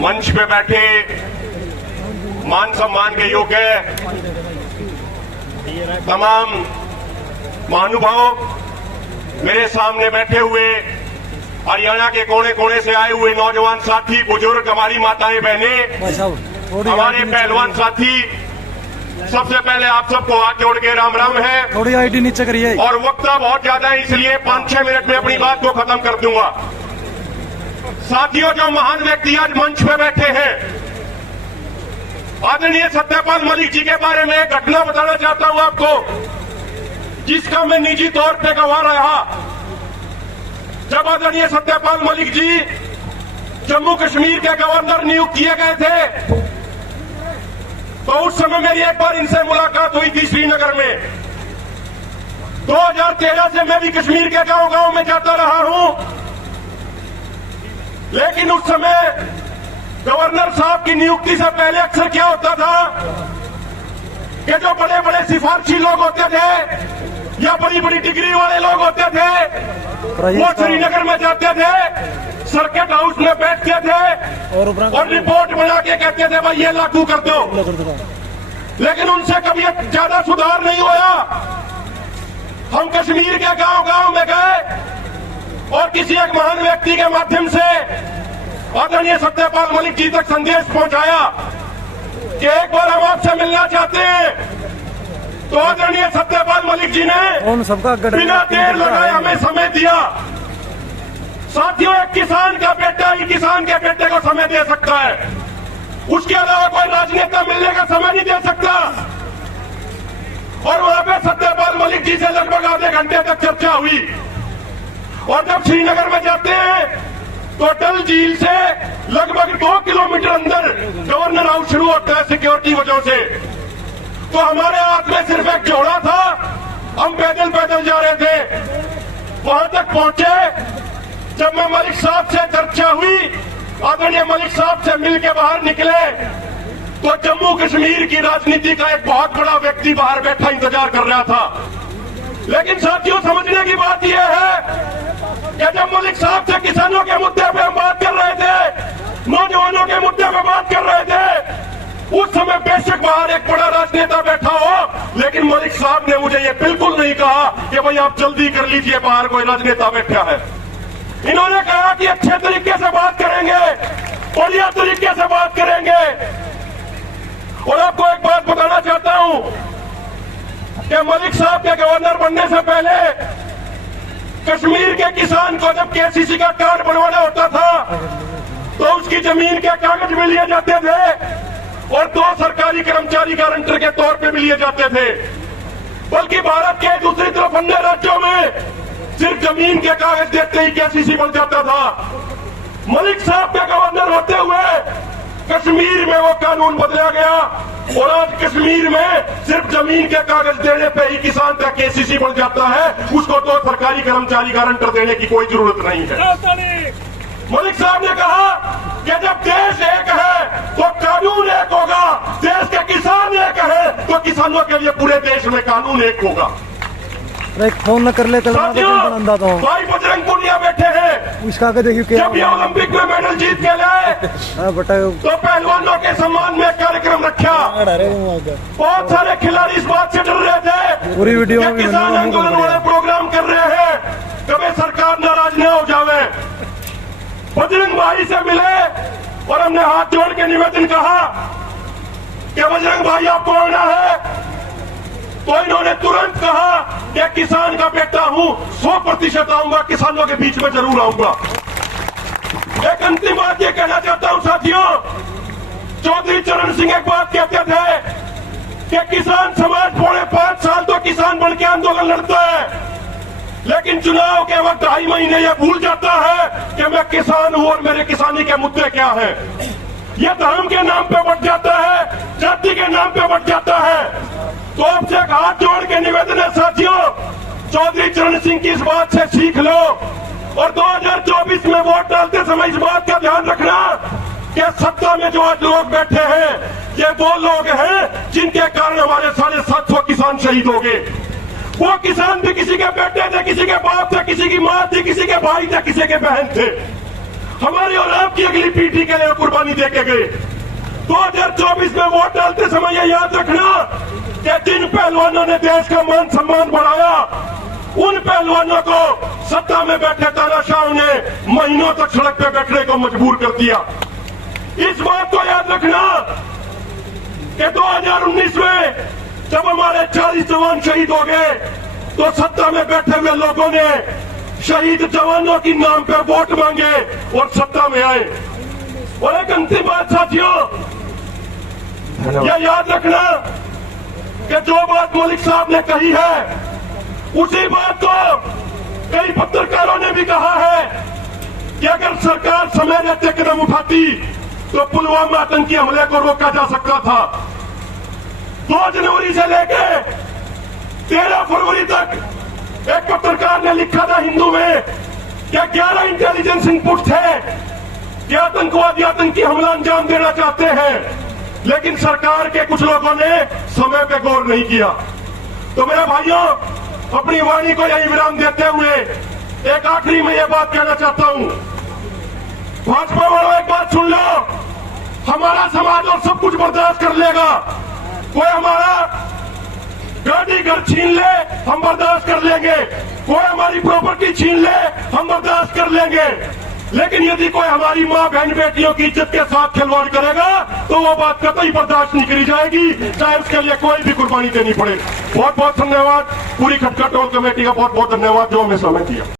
मंच पे बैठे मान सम्मान के योग्य तमाम महानुभाव, मेरे सामने बैठे हुए हरियाणा के कोने कोने से आए हुए नौजवान साथी, बुजुर्ग, हमारी माताएं बहनें, हमारे पहलवान साथी, सबसे पहले आप सबको हाथ जोड़ के राम राम है। थोड़ी आईडी नीचे करिए। और वक्ता बहुत ज्यादा है, इसलिए 5-6 मिनट में अपनी बात को खत्म कर दूंगा। साथियों, जो महान व्यक्ति आज मंच पे बैठे हैं, आदरणीय सत्यपाल मलिक जी के बारे में एक घटना बताना चाहता हूं आपको, जिसका मैं निजी तौर पे गवाह रहा। जब आदरणीय सत्यपाल मलिक जी जम्मू कश्मीर के गवर्नर नियुक्त किए गए थे, तो उस समय मेरी एक बार इनसे मुलाकात हुई थी श्रीनगर में। 2013 से मैं भी कश्मीर के गांव गांव में जाता रहा हूं, लेकिन उस समय गवर्नर साहब की नियुक्ति से पहले अक्सर क्या होता था कि जो बड़े बड़े सिफारशी लोग होते थे या बड़ी बड़ी डिग्री वाले लोग होते थे, वो श्रीनगर में जाते थे, सर्किट हाउस में बैठते थे और रिपोर्ट बना के कहते थे भाई ये लागू कर दो। लेकिन उनसे कभी ज्यादा सुधार नहीं हुआ। हम कश्मीर के गांव गांव में गए और किसी एक महान व्यक्ति के माध्यम से आदरणीय सत्यपाल मलिक जी तक संदेश पहुंचाया कि एक बार हम आपसे मिलना चाहते हैं। तो आदरणीय सत्यपाल मलिक जी ने बिना देर लगाए हमें समय दिया। साथियों, एक किसान का बेटा ही किसान के बेटे को समय दे सकता है, उसके अलावा कोई राजनेता मिलने का समय नहीं दे सकता। और वहां पे सत्यपाल मलिक जी से लगभग आधे घंटे तक चर्चा हुई। और जब श्रीनगर में जाते हैं तो डल झील से लगभग 2 किलोमीटर अंदर गवर्नर हाउस शुरू होता है सिक्योरिटी वजह से। तो हमारे हाथ में सिर्फ एक झोला था, हम पैदल पैदल जा रहे थे। वहां तक पहुंचे, जब मैं मलिक साहब से चर्चा हुई, आदरणीय मलिक साहब से मिल के बाहर निकले, तो जम्मू कश्मीर की राजनीति का एक बहुत बड़ा व्यक्ति बाहर बैठा इंतजार कर रहा था। लेकिन साथियों, समझने की बात यह है कि जब मलिक साहब से किसानों के मुद्दे पे हम बात कर रहे थे, नौजवानों के मुद्दे पे बात कर रहे थे, उस समय बेशक बाहर एक बड़ा राजनेता बैठा हो, लेकिन मलिक साहब ने मुझे ये बिल्कुल नहीं कहा कि भाई आप जल्दी कर लीजिए, बाहर कोई राजनेता बैठा है। इन्होंने कहा कि अच्छे तरीके से बात करेंगे, बढ़िया तरीके से बात करेंगे। और आपको एक बात बताना चाहता हूं कि मलिक साहब के गवर्नर बनने से पहले कश्मीर के किसान को जब केसीसी का कार्ड बनवाना होता था तो उसकी जमीन के कागज भी लिए जाते थे और 2 सरकारी कर्मचारी गारंटर के तौर पे भी लिए जाते थे। बल्कि भारत के दूसरी तरफ अन्य राज्यों में सिर्फ जमीन के कागज देते ही केसीसी बन जाता था। मलिक साहब के गवर्नर होते हुए कश्मीर में वो कानून बदला गया और आज कश्मीर में सिर्फ जमीन के कागज देने पे ही किसान का केसीसी बन जाता है, उसको 2 सरकारी कर्मचारी गारंटर देने की कोई जरूरत नहीं है। मलिक साहब ने कहा कि जब देश एक है तो कानून एक होगा, देश के किसान एक है तो किसानों के लिए पूरे देश में कानून एक होगा। एक फोन न कर ले तो भाई बजरंग पुनिया बैठे हैं, उसका के देखिए जब ये ओलंपिक में मेडल जीत के लाए तो पहलवानों के सम्मान में कार्यक्रम रखा। बहुत सारे खिलाड़ी इस बात से डर रहे थे पूरी वीडियो में किसान आंदोलन वाले प्रोग्राम कर रहे हैं, कभी सरकार नाराज न हो जावे। बजरंग भाई से मिले और हमने हाथ जोड़ के निवेदन कहा कि बजरंग भाई आपको आना है, तो इन्होंने तुरंत कहा कि किसान का बेटा हूं, 100% आऊंगा, किसानों के बीच में जरूर आऊंगा। एक अंतिम बात ये कहना चाहता हूं साथियों, चौधरी चरण सिंह एक बात कहते थे कि किसान समाज 5.5 साल तो किसान बन के आंदोलन लड़ता है, लेकिन चुनाव के वक्त 2.5 महीने ये भूल जाता है कि मैं किसान हूं और मेरे किसानी के मुद्दे क्या है। ये धर्म के नाम पे बढ़ जाता है, जाति के नाम पे बढ़ जाता है। तो आपसे एक हाथ जोड़ के निवेदन है साथियों, चौधरी चरण सिंह की इस बात से सीख लो और 2024 में वोट डालते समय इस बात का ध्यान रखना कि सत्ता में जो आज लोग बैठे हैं ये वो लोग हैं जिनके कारण हमारे 750 किसान शहीद हो गए। वो किसान भी किसी के बेटे थे, किसी के बाप थे, किसी की मां थी, किसी के भाई थे, किसी के बहन थे। हमारी और आपकी अगली पीढ़ी के लिए कुर्बानी दे के गए। 2024 में वोट डालते समय ये याद रखना कि जिन पहलवानों ने देश का मान सम्मान बढ़ाया, उन पहलवानों को सत्ता में बैठे तानाशाहों ने महीनों तक सड़क पे बैठने को मजबूर कर दिया। इस बात को याद रखना कि 2019 में जब हमारे 40 जवान शहीद हो गए तो सत्ता में बैठे हुए लोगों ने शहीद जवानों की नाम पर वोट मांगे और सत्ता में आए। और एक अंतिम बात साथियों, यह याद रखना कि जो बात मलिक साहब ने कही है, उसी बात को कई पत्रकारों ने भी कहा है कि अगर सरकार समय रहते कदम उठाती तो पुलवामा आतंकी हमले को रोका जा सकता था। 2 जनवरी से लेके 13 फरवरी तक एक पत्रकार ने लिखा था हिंदू में कि 11 इंटेलिजेंस इनपुट थे कि आतंकवादी आतंकी हमला अंजाम देना चाहते हैं, लेकिन सरकार के कुछ लोगों ने समय पे गौर नहीं किया। तो मेरे भाइयों, अपनी वाणी को यही विराम देते हुए एक आखिरी में यह बात कहना चाहता हूं, भाजपा वालों एक बात सुन लो, हमारा समाज और सब कुछ बर्दाश्त कर लेगा। कोई हमारा गाड़ी घर छीन ले हम बर्दाश्त कर लेंगे, कोई हमारी प्रॉपर्टी छीन ले हम बर्दाश्त कर लेंगे, लेकिन यदि कोई हमारी मां बहन बेटियों की इज्जत के साथ खिलवाड़ करेगा तो वो बात कतई बर्दाश्त नहीं करी जाएगी, चाहे उसके लिए कोई भी कुर्बानी देनी पड़े। बहुत बहुत धन्यवाद, पूरी खटखट टोल कमेटी का बहुत बहुत धन्यवाद जो हमें समय दिया।